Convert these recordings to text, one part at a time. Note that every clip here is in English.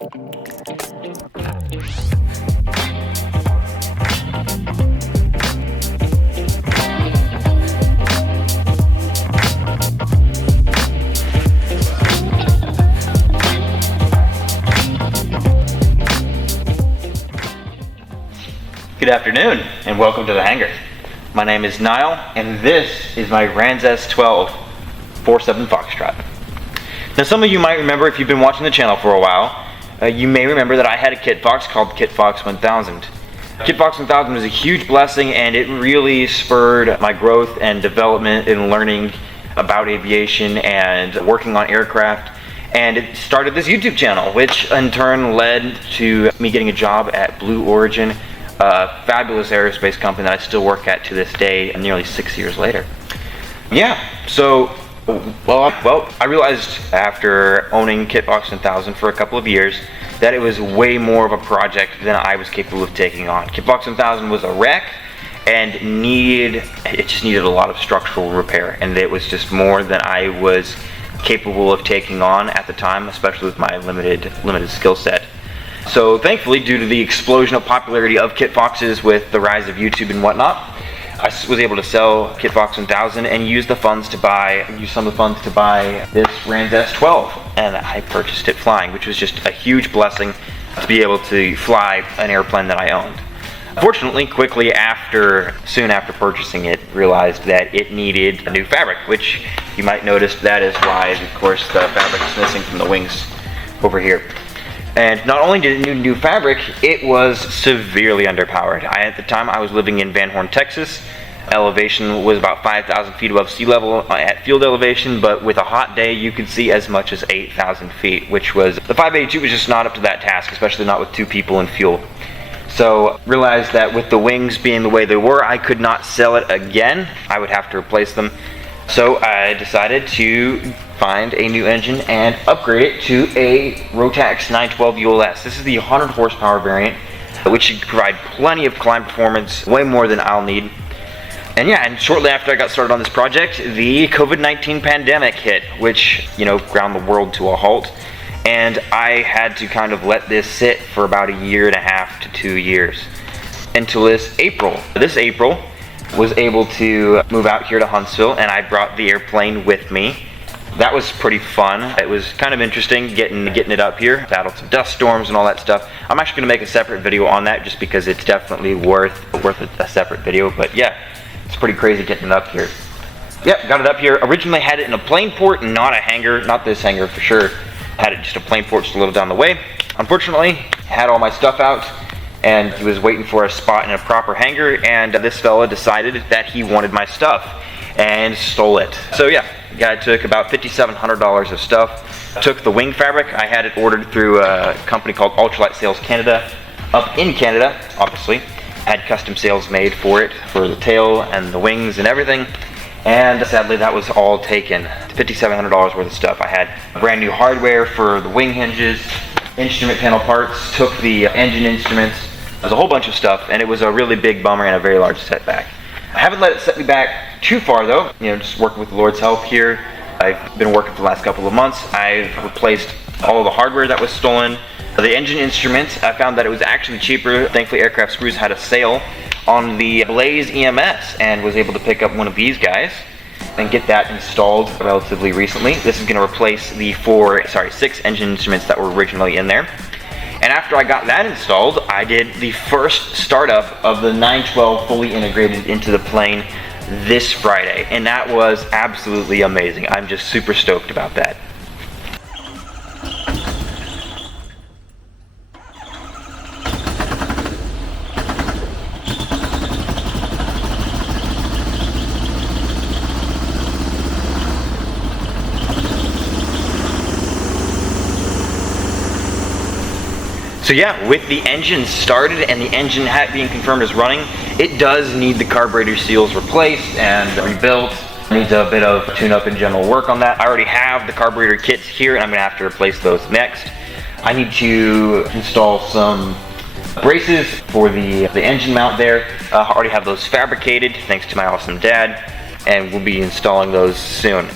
Good afternoon and welcome to the hangar. My name is Niall and this is my Ranzes 12 4-7 Foxtrot. Now some of you might remember, if you've been watching the channel for a while, you may remember that I had a Kitfox called Kitfox 1000. Kitfox 1000 was a huge blessing and it really spurred my growth and development in learning about aviation and working on aircraft. And it started this YouTube channel, which in turn led to me getting a job at Blue Origin, a fabulous aerospace company that I still work at to this day, nearly 6 years later. Yeah, so, well, I realized after owning Kitfox 1000 for a couple of years that it was way more of a project than I was capable of taking on. Kitfox 1000 was a wreck and it just needed a lot of structural repair, and it was just more than I was capable of taking on at the time, especially with my limited skill set. So thankfully, due to the explosion of popularity of Kitfoxes with the rise of YouTube and whatnot, I was able to sell Kitfox 1000 and use some of the funds to buy this Ranzes 12, and I purchased it flying, which was just a huge blessing to be able to fly an airplane that I owned. Fortunately, soon after purchasing it, realized that it needed a new fabric, which you might notice that is why, of course, the fabric is missing from the wings over here. And not only did it need new fabric, it was severely underpowered. At the time, I was living in Van Horn, Texas. Elevation was about 5,000 feet above sea level at field elevation, but with a hot day, you could see as much as 8,000 feet, which was, the 582 was just not up to that task, especially not with two people and fuel. So realized that with the wings being the way they were, I could not sell it again. I would have to replace them. So I decided to find a new engine and upgrade it to a Rotax 912 ULS. This is the 100 horsepower variant, which should provide plenty of climb performance, way more than I'll need. And yeah, and shortly after I got started on this project, the COVID-19 pandemic hit, which, ground the world to a halt. And I had to kind of let this sit for about 1.5 to 2 years until this April. This April, was able to move out here to Huntsville, and I brought the airplane with me. That was pretty fun. It was kind of interesting getting it up here, battled some dust storms and all that stuff. I'm actually going to make a separate video on that just because it's definitely worth a separate video. But yeah, it's pretty crazy getting it up here. Yep, got it up here. Originally had it in a plane port, not a hangar, not this hangar for sure. Had it just a plane port just a little down the way. Unfortunately, had all my stuff out, and he was waiting for a spot in a proper hangar, and this fella decided that he wanted my stuff and stole it. So yeah, guy took about $5,700 of stuff, took the wing fabric. I had it ordered through a company called Ultralight Sales Canada, up in Canada, obviously. Had custom sales made for it, for the tail and the wings and everything, and sadly that was all taken. $5,700 worth of stuff. I had brand new hardware for the wing hinges, instrument panel parts, took the engine instruments. There's a whole bunch of stuff, and it was a really big bummer and a very large setback. I haven't let it set me back too far though, just working with the Lord's help here. I've been working for the last couple of months. I've replaced all of the hardware that was stolen. The engine instruments, I found that it was actually cheaper. Thankfully, Aircraft Screws had a sale on the Blaze EMS and was able to pick up one of these guys and get that installed relatively recently. This is going to replace the 6 engine instruments that were originally in there. And after I got that installed, I did the first startup of the 912 fully integrated into the plane this Friday, and that was absolutely amazing. I'm just super stoked about that. So yeah, with the engine started and the engine being confirmed as running, it does need the carburetor seals replaced and rebuilt. Needs a bit of tune-up and general work on that. I already have the carburetor kits here, and I'm going to have to replace those next. I need to install some braces for the engine mount there. I already have those fabricated, thanks to my awesome dad, and we'll be installing those soon.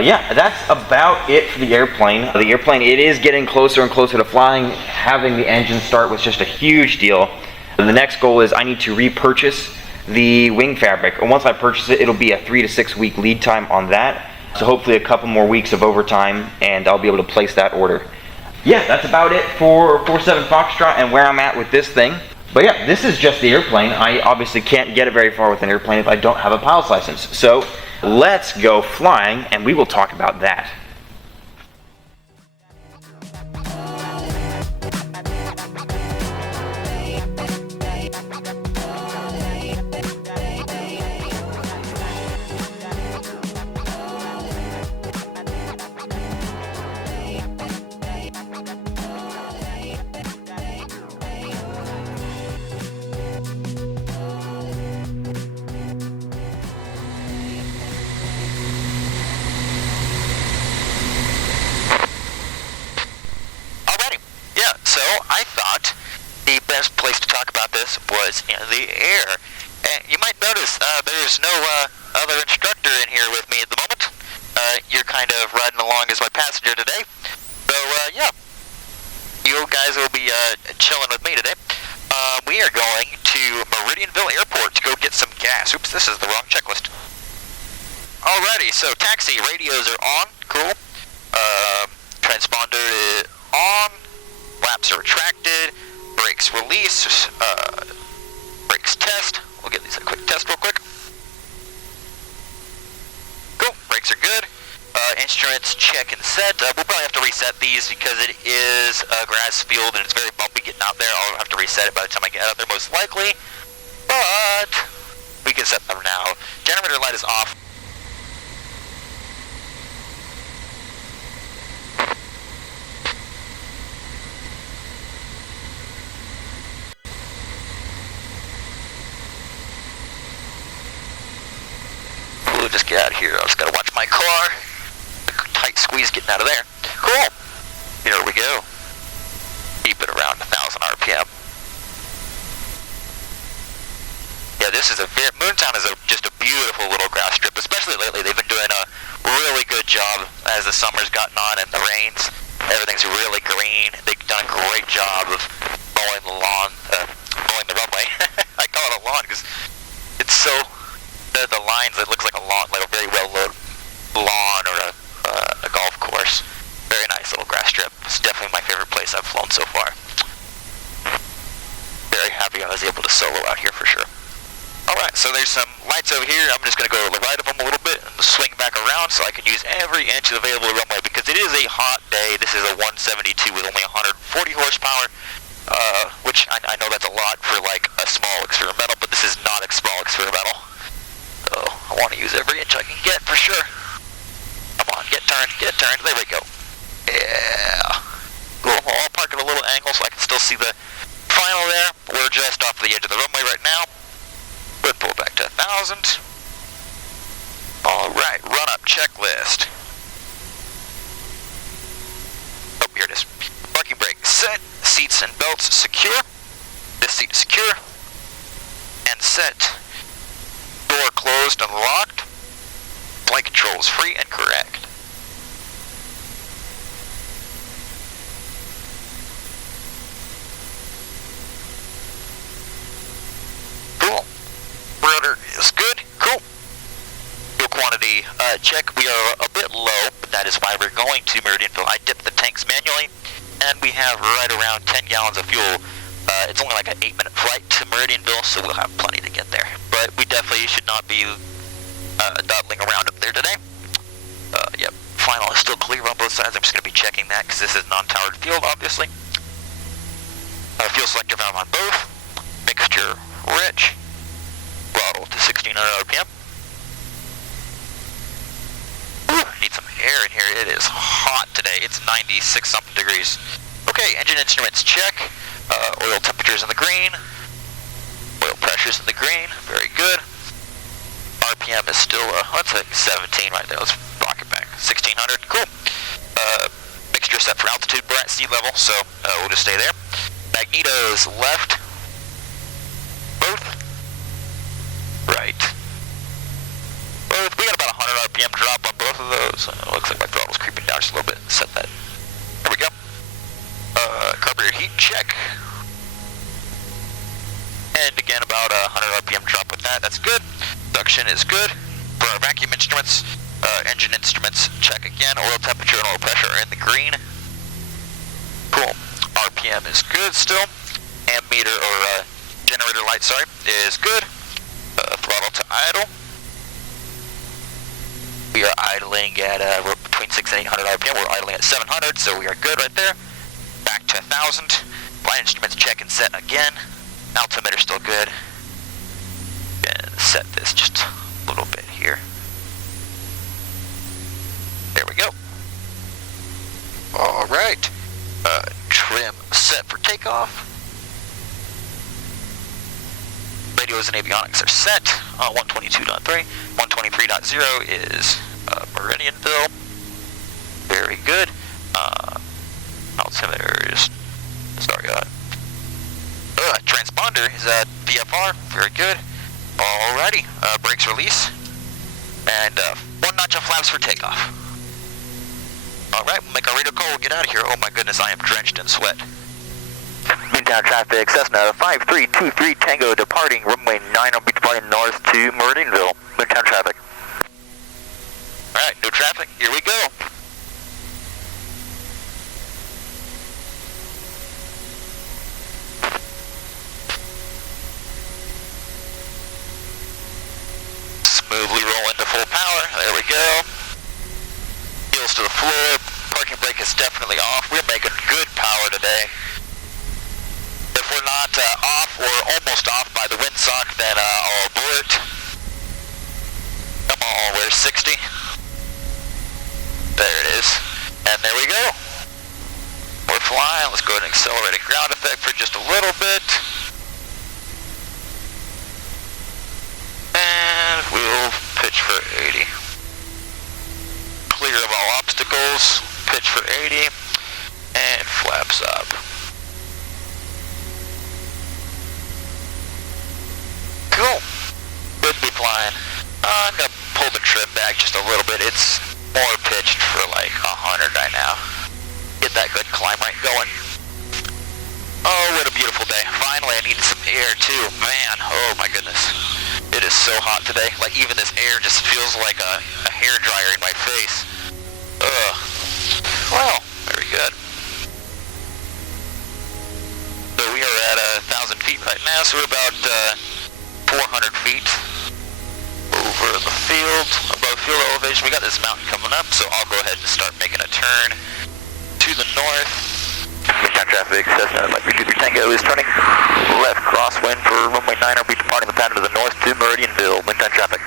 Yeah, that's about it for the airplane. The airplane, it is getting closer and closer to flying. Having the engine start was just a huge deal. The next goal is I need to repurchase the wing fabric. And once I purchase it, it'll be a 3 to 6 week lead time on that. So hopefully a couple more weeks of overtime and I'll be able to place that order. Yeah, that's about it for 47 Foxtrot and where I'm at with this thing. But yeah, this is just the airplane. I obviously can't get it very far with an airplane if I don't have a pilot's license. So let's go flying and we will talk about that. I thought the best place to talk about this was in the air. And you might notice there's no other instructor in here with me at the moment. You're kind of riding along as my passenger today. So, yeah, you guys will be chilling with me today. We are going to Meridianville Airport to go get some gas. Oops, this is the wrong checklist. Alrighty, so taxi radios are on. Cool. Transponder is on. Flaps are retracted, brakes release, brakes test. We'll get these a quick test real quick. Cool, brakes are good. Instruments check and set. We'll probably have to reset these because it is a grass field and it's very bumpy getting out there. I'll have to reset it by the time I get out there most likely. But we can set them now. Generator light is off. Just get out of here. I just gotta watch my car. Tight squeeze getting out of there. Cool. Here we go. Keep it around 1,000 RPM. Yeah, this is Moontown is just a beautiful little grass strip, especially lately. They've been doing a really good job as the summer's gotten on and the rains. Everything's really green. They've done a great job of mowing the lawn, mowing the runway. I call it a lawn because it's so... the lines, it looks like a lawn, like a very well-loaded lawn or a golf course. Very nice little grass strip. It's definitely my favorite place I've flown so far. Very happy I was able to solo out here for sure. Alright, so there's some lights over here. I'm just going to go to the right of them a little bit and swing back around so I can use every inch of the available runway because it is a hot day. This is a 172 with only 140 horsepower, which I know that's a lot for like a small experimental, but this is not a small experimental. So I want to use every inch I can get for sure. Come on, get turned. There we go. Yeah. Cool. I'll park at a little angle so I can still see the final there. We're just off the edge of the runway right now. Good, pull back to 1,000. Alright, run up checklist. Oh, here it is. Parking brake set. Seats and belts secure. This seat is secure. And set. Door closed and locked. Flight controls free and correct. Cool. Rudder is good. Cool. Fuel quantity check. We are a bit low, but that is why we're going to Meridianville. I dipped the tanks manually, and we have right around 10 gallons of fuel. It's only like an 8-minute flight to Meridianville, so we'll have plenty to get there. But we definitely should not be dawdling around up there today. Yep, final is still clear on both sides. I'm just going to be checking that because this is non-towered field, obviously. Fuel selector valve on both. Mixture rich. Throttle to 1,600 RPM. Whew, need some air in here. It is hot today. It's 96 something degrees. Okay, engine instruments check. Oil temperatures in the green. Oil pressures in the green. Very good. RPM is still, let's say 17 right there. Let's rock it back. 1,600. Cool. Mixture set for altitude. We're at sea level, so we'll just stay there. Magnetos left. Both. Right. Both. We got about 100 RPM drop on both of those. So it looks like my throttle's creeping down just a little bit. Set that. There we go. Carburetor heat check. And again, about 100 RPM drop with that. That's good. Suction is good. For our vacuum instruments, engine instruments, check again. Oil temperature and oil pressure are in the green. Cool. RPM is good still. Amp meter, or generator light, sorry, is good. Throttle to idle. We are idling at we're between 600 and 800 RPM. We're idling at 700, so we are good right there. Back to 1000. Line instruments check and set again. Altimeter still good. And set this just a little bit here. There we go. All right. Trim set for takeoff. Radios and avionics are set. 122.3. 123.0 is Meridianville. Very good. Altimeter is, sorry, transponder is at VFR. Very good. Alrighty. Brakes release. And 1 notch on flaps for takeoff. Alright, we'll make our radar call. We'll get out of here. Oh my goodness, I am drenched in sweat. Midtown traffic, Cessna 5323 Tango departing runway 9 will be departing north to Meridianville. Midtown traffic. Alright, no traffic. Here we go. Smoothly roll into full power. There we go. Heels to the floor. Parking brake is definitely off. We're making good power today. If we're not off or almost off by the windsock, then I'll abort. Come on, we're 60. There it is. And there we go. We're flying. Let's go ahead and accelerate a ground effect for just a little bit. And we'll pitch for 80. Clear of all obstacles. Pitch for 80. And flaps up. Cool. Would be flying. I'm going to pull the trim back just a little bit. It's more pitched for like 100 right now. Get that good climb rate going. Oh, what a beautiful day. Finally, I needed some air too. Man, oh my goodness. It is so hot today. Like even this air just feels like a hair dryer in my face. Ugh. Well, very good. So we are at 1,000 feet right now, so we're about 400 feet over the field, above field elevation. We got this mountain coming up, so I'll go ahead and start making a turn to the north. Midtown traffic, Cessna Mike 323 Tango is turning left crosswind for runway 9. I'll be departing the pattern to the north to Meridianville. Midtown traffic.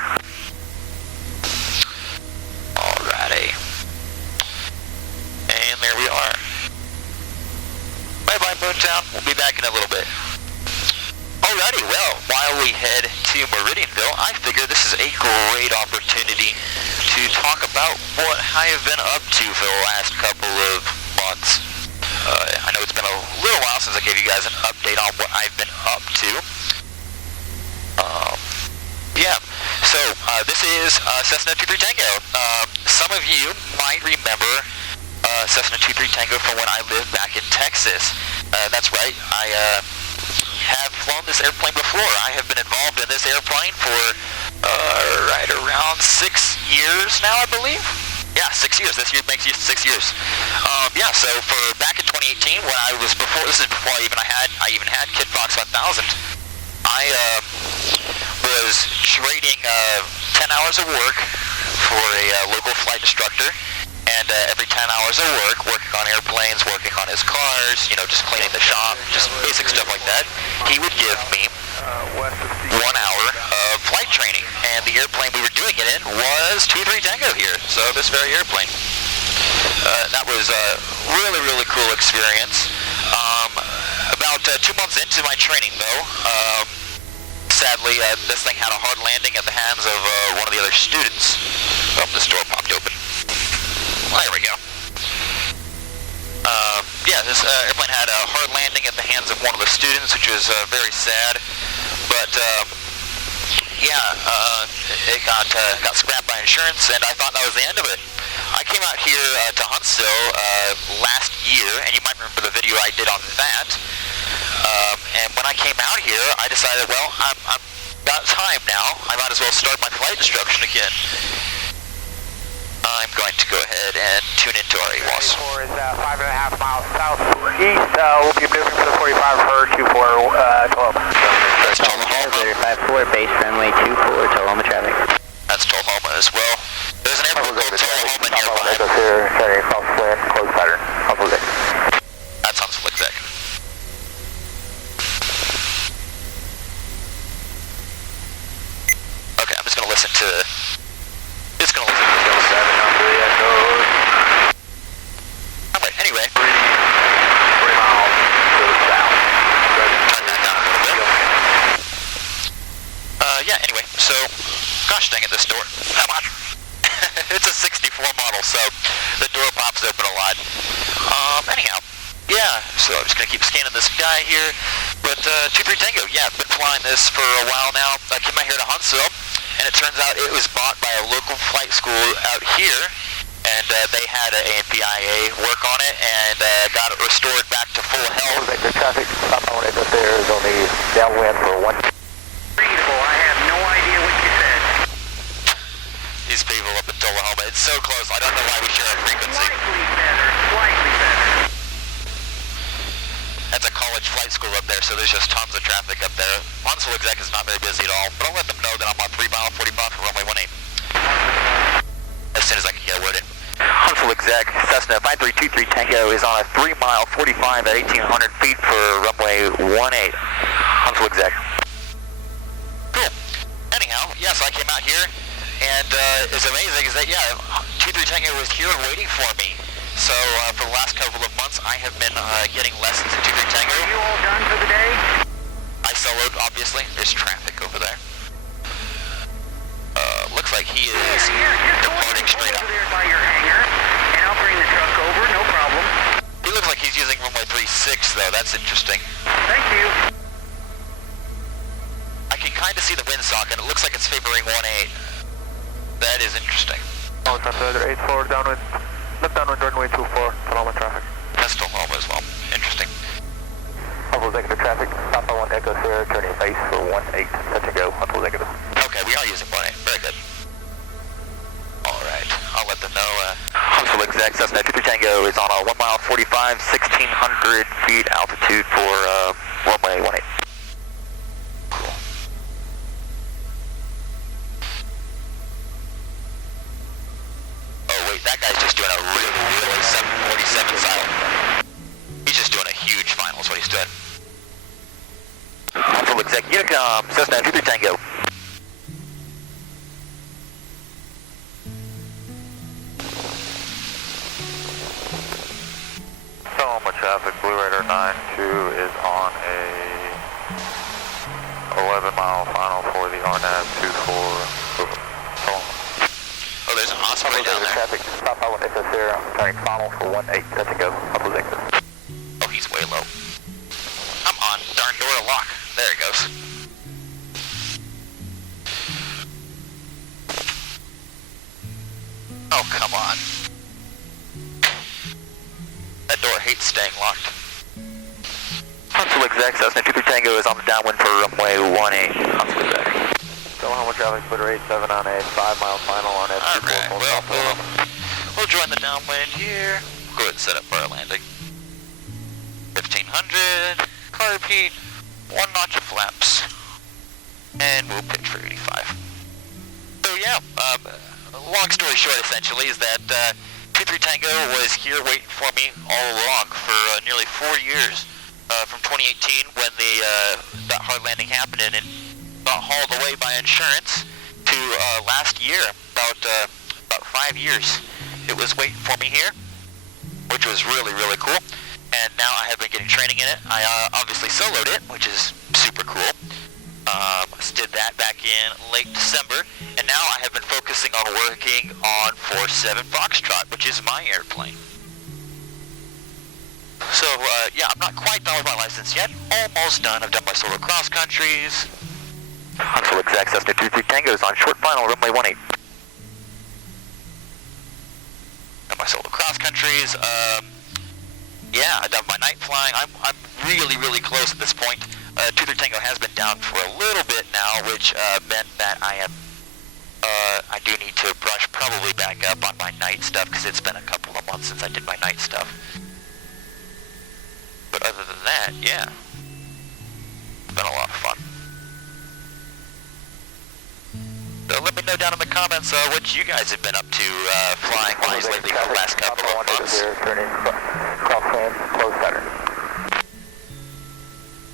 Alrighty. And there we are. Bye-bye, Moontown. We'll be back in a little bit. Alrighty, well, while we head to Meridianville, I figure this is a great opportunity to talk about what I have been up to for the last couple of months. I know it's been a little while since I gave you guys an update on what I've been up to. Yeah, so this is Cessna 23 Tango. Some of you might remember Cessna 23 Tango from when I lived back in Texas. That's right, I have flown this airplane before. I have been involved in this airplane for right around 6 years now, I believe. Yeah, 6 years. This year makes 6 years. Yeah, so for back in 2018, when I was before, this is before I even had Kit Fox 1000. I was trading 10 hours of work for a local flight instructor. And every 10 hours of work, working on airplanes, working on his cars, you know, just cleaning the shop, just basic stuff like that, he would give me 1 hour of flight training. And the airplane we were doing it in was 23 Tango here, so this very airplane. That was a really, really cool experience. About 2 months into my training, though, sadly, this thing had a hard landing at the hands of one of the other students. Oh, this door popped open. Well, there we go. Yeah, this airplane had a hard landing at the hands of one of the students, which was very sad. But yeah, it got scrapped by insurance, and I thought that was the end of it. I came out here to Huntsville last year, and you might remember the video I did on that. And when I came out here, I decided, well, I'm got time now. I might as well start my flight instruction again. I'm going to go ahead and tune into our AWOS. 4 is 5.5 miles southeast. We'll be moving for the 45 for Q4 Tullahoma. That's Tullahoma. 54, base runway 24, Tullahoma traffic. That's Tullahoma as well. There's an airport called Tullahoma nearby. Here, starting across wind, close pattern. Huntsville exec. That's Huntsville exec. Okay, I'm just gonna listen to. Just gonna listen to. 7 on the echoes. Alright, anyway. 3 miles to the south. Turn that down a little bit. Yeah, anyway, so, gosh dang it, this door. Come on. It's a 64 model, so the door pops open a lot. Anyhow, yeah, so I'm just gonna keep scanning this guy here. But, 23 Tango, yeah, I've been flying this for a while now. I came out here to Huntsville, and it turns out it was bought by a local flight school out here, and they had an ANPIA work on it, and got it restored back to full health. The traffic stop on it up there is on the downwind for 1. Readable, I have no idea what you said. These people up in Tullahoma, it's so close, I don't know why we share a frequency. Slightly better. That's a college flight school up there, so there's just tons of traffic up there. Huntsville exec is not very busy at all, but I'll let them know that I'm on 3 mile 45 for runway 18. As soon as I can get a word in. Huntsville exec, Cessna 5323 Tango is on a 3 mile 45 at 1800 feet for runway 18. Huntsville exec. Cool. Anyhow, yes, I came out here, and it's amazing is that, yeah, 23 Tango was here waiting for me. So for the last couple of months, I have been getting lessons in 23 Tango. Are you all done for the day? I soloed, obviously. There's traffic over there. Looks like he is departing straight up. Over there by your hangar, and I'll bring the truck over, no problem. He looks like he's using runway 36, though. That's interesting. Thank you. I can kind of see the windsock, and it looks like it's favoring 18. That is interesting. Oh, it's on the 84 downwind. Left downwind runway 24, Tullahoma traffic. That's Tullahoma as well. Interesting. Huntsville executive traffic, stop on 1 Echo Sierra, turning base for 18, touch and go, Huntsville executive. Okay, we are using 18. Very good. Alright, I'll let them know. Huntsville exec, Cessna 23 Tango is on a 1 mile 45, 1600 feet altitude for runway 18. Cool. Oh wait, that guy's just doing a really 747 silent. He's just doing a huge final is what he's doing. Huntsville exec, Unicom, Cessna 23 Tango. Tullahoma traffic, Blue Raider 92 is on a 11 mile final for the RNAV 24 Tullahoma. Oh, there's an Osprey down there. Traffic, stop by 1 Echo Sierra, turning final for 18, touch and go, Huntsville executive. Oh, he's way low. Come on, darn door to lock. There it goes. Oh, come on. That door hates staying locked. Huntsville exec, Cessna 23 Tango is on the downwind for runway 18. Huntsville exec. Tullahoma traffic, Twitter 87 on a 5 mile final on Alright, well, we'll join the downwind here. We'll go ahead and set up for our landing. 1500, car repeat, 1 notch of flaps, and we'll pitch for 85. So yeah, long story short essentially is that 23 Tango was here waiting for me all along for nearly 4 years, from 2018 when that hard landing happened and it got hauled away by insurance to last year, about 5 years. It was waiting for me here, which was really, really cool. And now I have been getting training in it. I obviously soloed it, which is super cool. Did that back in late December, and now I have been focusing on working on 47 Foxtrot, which is my airplane. So, yeah, I'm not quite done with my license yet. Almost done. I've done my solo cross countries. Huntsville exec, Cessna 23 Tango is on short final, runway 18. my solo cross countries. Yeah, I've done my night flying. I'm really, really close at this point. 23 Tango has been down for a little bit now, which meant that I do need to brush probably back up on my night stuff, because it's been a couple of months since I did my night stuff. But other than that, yeah, it's been a lot of fun. So let me know down in the comments what you guys have been up to flying wise lately for the last couple of months. Crosswind, close center.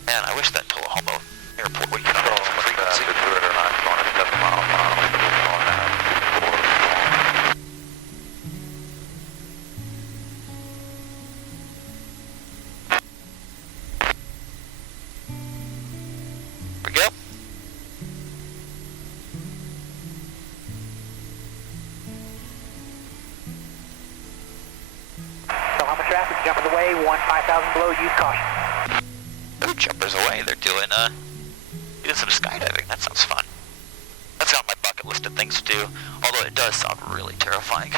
Man, I wish that Tullahoma airport would come up with frequency. There we go. Tullahoma traffic, jump of the way, 15,000 below, use caution. Ooh, jumpers away. They're doing some skydiving. That sounds fun. That's on my bucket list of things to do, although it does sound really terrifying.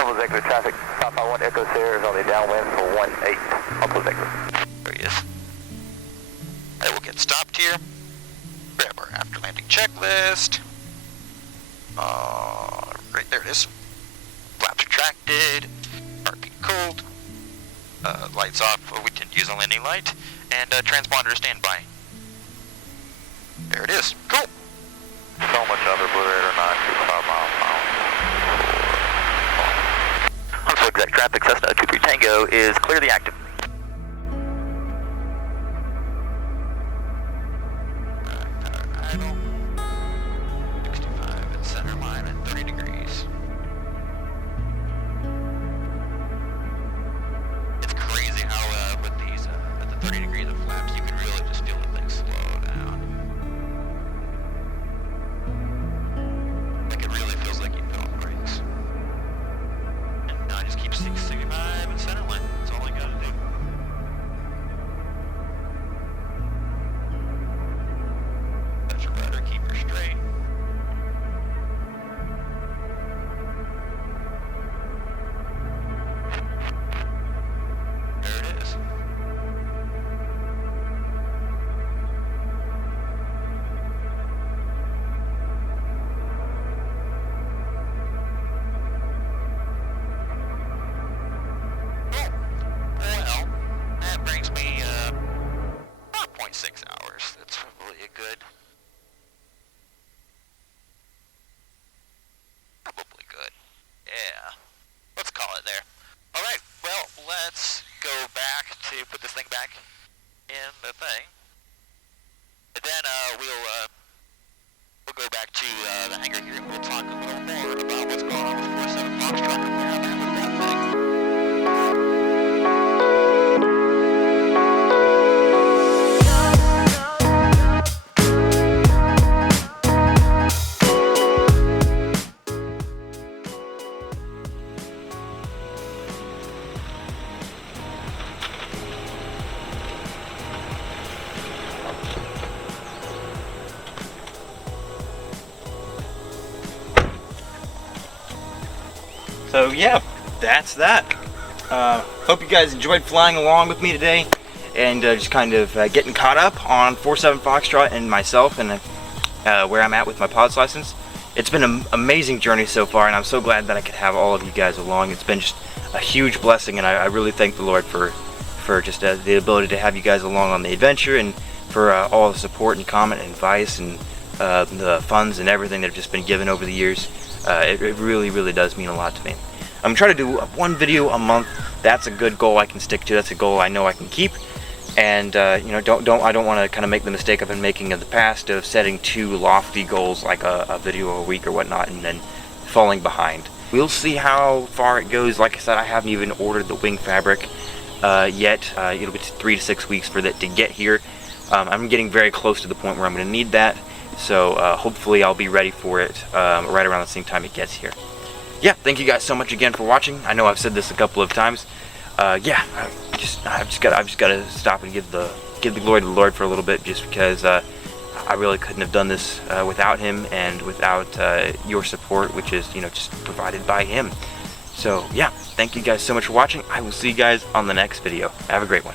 Almost exit traffic, South 1 Echo Sierra is on the downwind for 18. Almost exit. There he is. I will get stopped here. Grab our after landing checklist. Right there it is. Flaps retracted. RP cold. Lights off. We didn't use a landing light. And transponder standby. There it is. Cool. So much other Blue Raider 925 miles an hour. Huntsville exact traffic, Cessna 23 Tango is clearly active. Idle. 65 at center line at 30 degrees. It's crazy how with these at the 30 degrees of flaps, you can really just feel the thing slow down. Like it really feels like you put on the brakes. And now I just keep 65 at center line. That's all I gotta do. Touch your rudder, keep her straight. There it is. Well, that brings me about 0.6 hours. That's probably a good. Probably good. Yeah. Let's call it there. Alright, well, let's go back to put this thing back in the thing. And then we'll go back to the hangar here and we'll talk a little more about what's going on with 47 Foxtrot and where I'm at with that thing. So yeah, that's that. Hope you guys enjoyed flying along with me today and just kind of getting caught up on 47 Foxtrot and myself and where I'm at with my POTS license. It's been an amazing journey so far, and I'm so glad that I could have all of you guys along. It's been just a huge blessing, and I really thank the Lord for just the ability to have you guys along on the adventure, and for all the support and comment and advice and the funds and everything that have just been given over the years. It really, really does mean a lot to me. I'm trying to do one video a month. That's a good goal I can stick to. That's a goal I know I can keep. And you know, I don't want to kind of make the mistake I've been making in the past of setting too lofty goals, like a video a week or whatnot, and then falling behind. We'll see how far it goes. Like I said, I haven't even ordered the wing fabric yet. It'll be 3 to 6 weeks for that to get here. I'm getting very close to the point where I'm going to need that. So hopefully I'll be ready for it right around the same time it gets here. Yeah, thank you guys so much again for watching. I know I've said this a couple of times. yeah, I've just got to stop and give the glory to the Lord for a little bit, just because I really couldn't have done this without Him and without your support, which is, you know, just provided by Him. So yeah, thank you guys so much for watching. I will see you guys on the next video. Have a great one.